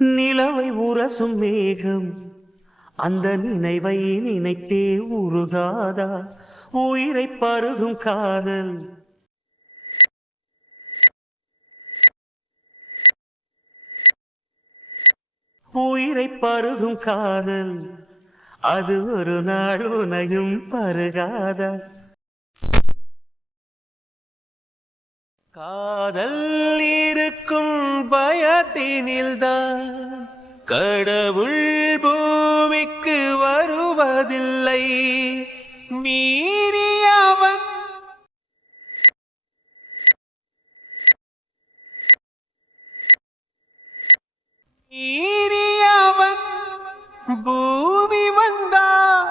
நிலவை உரசும் மேகம் அந்த நினைவை நினைத்தே உருகாதா உயிரை பருகும் காதல் உயிரை பருகும் காதல் அது ஒரு நாள் உனையும் பருகாதா காதல் இருக்கும் பயத்தினில்தான் கடவுள் பூமிக்கு வருவதில்லை மீறியவன் மீறியவன் பூமி வந்தார்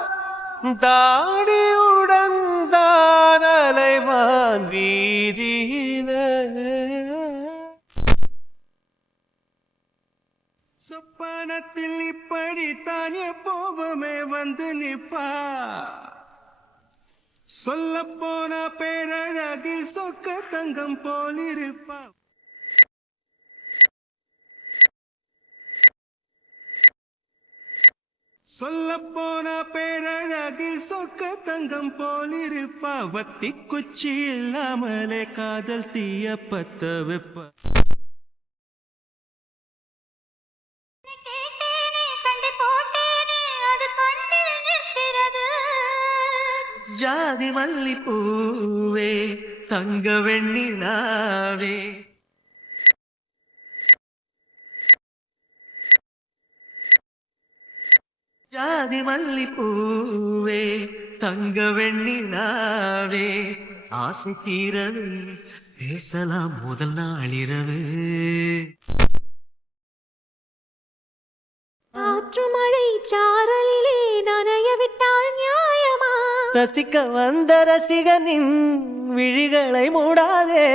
தாடியுடன் தான் அலைவான் வீதியில சொப்பனத்தில் இப்படித்தான் எப்போவுமே வந்து நிப்பா சொல்ல போன பேரழகில் சொக்க தங்கம் போலிருப்பா சொல்ல போன பேரழகில் சொக்க தங்கம் போலிருப்பா வத்தி குச்சி இல்லாமலே காதல் தீய பத்த வெப்ப ஜாதி மல்லி பூவே தங்க வெண்ணிலாவே ஜாதி மல்லி பூவே தங்க வெண்ணிலாவே ஆசை தீரவே பேசலாம் முதல் நாளிரவு காற்று மழை சாரலிலே நனைய விட்டால் நியாயமா ரசிக்க வந்த ரசிகனின் விழிகளை மூடாதே